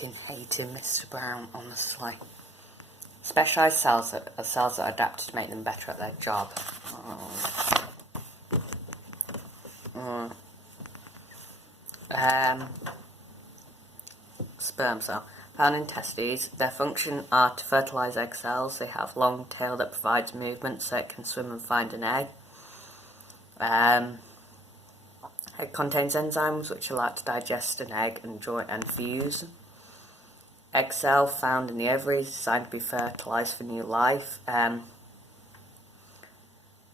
fucking hating Mr. Brown, honestly. Specialised cells are cells that are adapted to make them better at their job. Sperm cell. Found in testes. Their function are to fertilise egg cells. They have long tail that provides movement so it can swim and find an egg. Egg contains enzymes which allow it to digest an egg and join and fuse. Egg cell found in the ovaries, designed to be fertilised for new life, and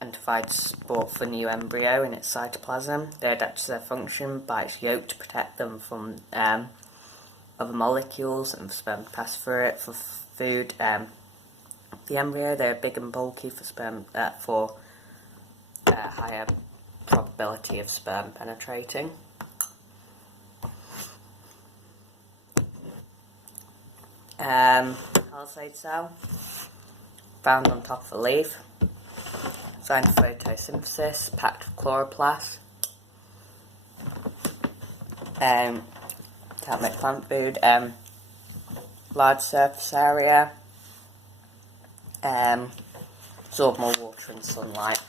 to provide support for new embryo in its cytoplasm. They adapt to their function by its yolk to protect them from other molecules and for sperm to pass through it for food. The embryo, they're big and bulky for sperm for higher probability of sperm penetrating. Palisade cell, found on top of a leaf, designed for photosynthesis, packed with chloroplast. Can't make plant food. Large surface area. Absorb more water and sunlight.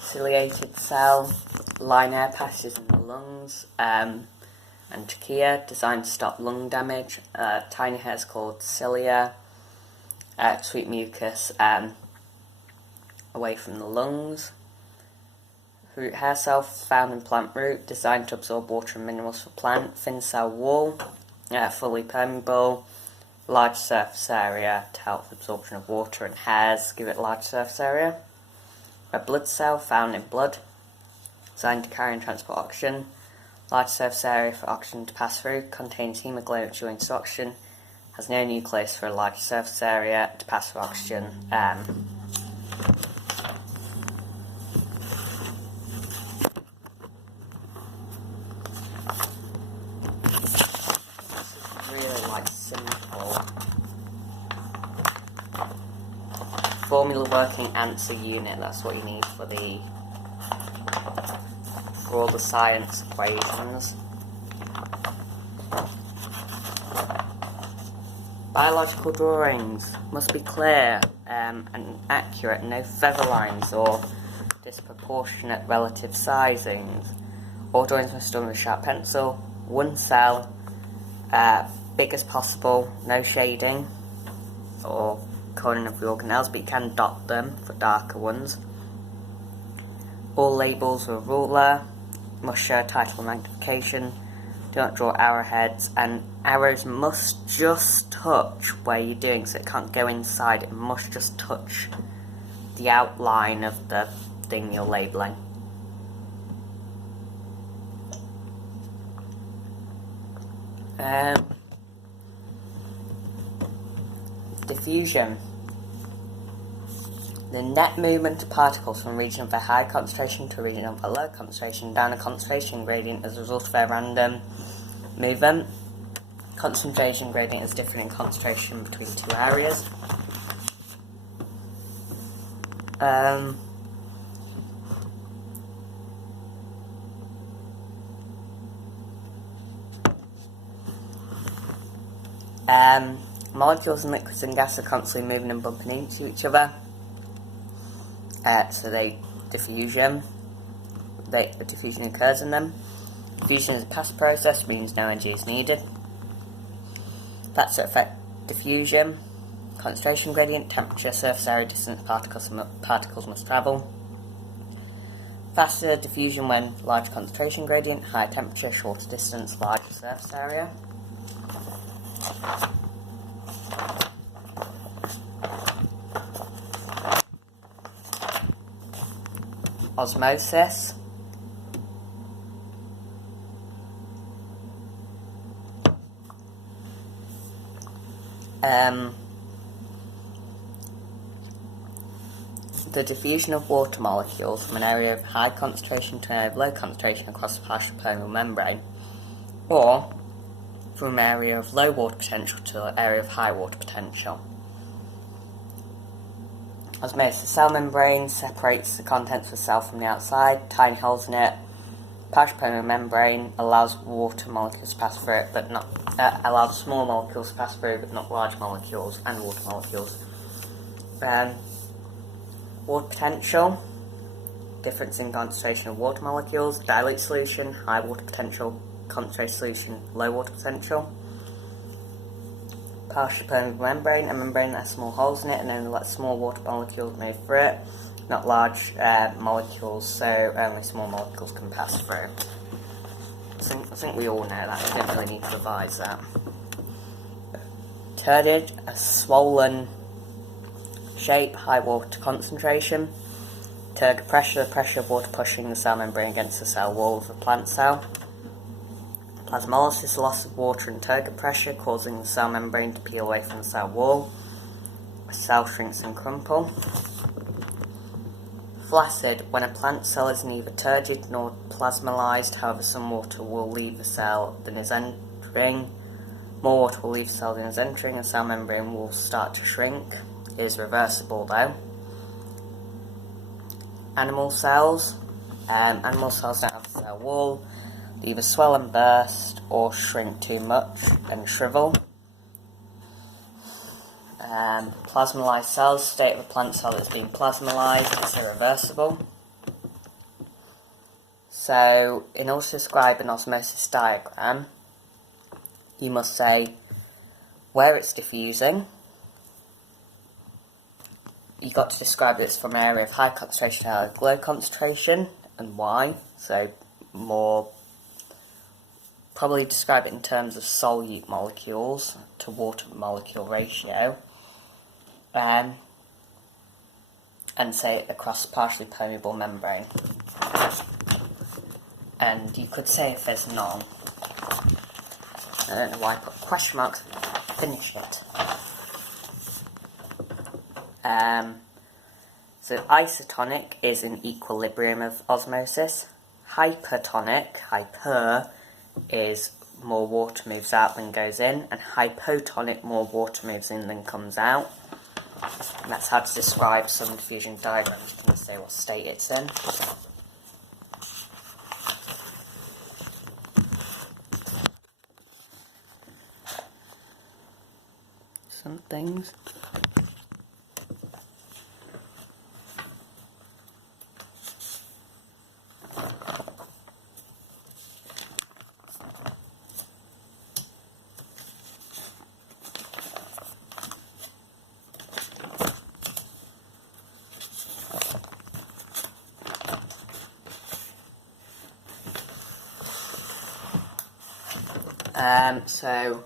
Ciliated cell, line air passages in the lungs, and trachea, designed to stop lung damage. Tiny hairs called cilia, sweet mucus away from the lungs. Root hair cell, found in plant root, designed to absorb water and minerals for plant. Thin cell wall, fully permeable. Large surface area to help with absorption of water, and hairs give it large surface area. A blood cell, found in blood, designed to carry and transport oxygen. Large surface area for oxygen to pass through. Contains hemoglobin which joins to oxygen. Has no nucleus for a large surface area to pass through oxygen. Simple formula working answer unit. That's what you need for all the science equations. Biological drawings must be clear and accurate. No feather lines or disproportionate relative sizings. All drawings must be done with a sharp pencil. One cell. Big as possible, no shading or colouring of the organelles, but you can dot them for darker ones. All labels with a ruler, must show a title and magnification. Do not draw arrowheads, and arrows must just touch where you're doing, so it can't go inside, it must just touch the outline of the thing you're labelling. Diffusion. The net movement of particles from a region of a high concentration to a region of a low concentration down a concentration gradient as a result of a random movement. Concentration gradient is different in concentration between two areas. Molecules and liquids and gas are constantly moving and bumping into each other. So diffusion occurs in them. Diffusion is a passive process, means no energy is needed. Factors that affect diffusion: concentration gradient, temperature, surface area, distance particles must travel. Faster diffusion when large concentration gradient, higher temperature, shorter distance, larger surface area. Osmosis. The diffusion of water molecules from an area of high concentration to an area of low concentration across the partial permeable membrane, or from an area of low water potential to an area of high water potential. Osmosis, the cell membrane separates the contents of the cell from the outside. Tiny holes in it. Partially permeable membrane allows water molecules to pass through it, but not allows small molecules to pass through, but not large molecules and water molecules. Water potential, difference in concentration of water molecules. Dilute solution, high water potential. Concentrated solution, low water potential. Partially permeable membrane, a membrane that has small holes in it and only lets small water molecules move through it, not large molecules, so only small molecules can pass through. I think we all know that, we don't really need to revise that. Turgid, a swollen shape, high water concentration. Turgid pressure, the pressure of water pushing the cell membrane against the cell wall of a plant cell. Plasmolysis, loss of water and turgid pressure, causing the cell membrane to peel away from the cell wall. A cell shrinks and crumple. Flaccid, when a plant cell is neither turgid nor plasmolysed, however some water will leave the cell than is entering. More water will leave the cell than is entering, and the cell membrane will start to shrink. It is reversible though. Animal cells. Animal cells don't have a cell wall. They either swell and burst or shrink too much and shrivel. Plasmolysed cells, state of a plant cell that's been plasmolysed, it's irreversible. So, in order to describe an osmosis diagram, you must say where it's diffusing. You've got to describe that it's from an area of high concentration to low concentration, and why. So, probably describe it in terms of solute molecules to water molecule ratio, and say it across partially permeable membrane. And you could say if there's none. I don't know why I put question marks. Finish it. So isotonic is an equilibrium of osmosis. Hypertonic, hyper, is more water moves out than goes in, and hypotonic, more water moves in than comes out. And that's how to describe some diffusion diagrams. You can say what state it's in. Some things. So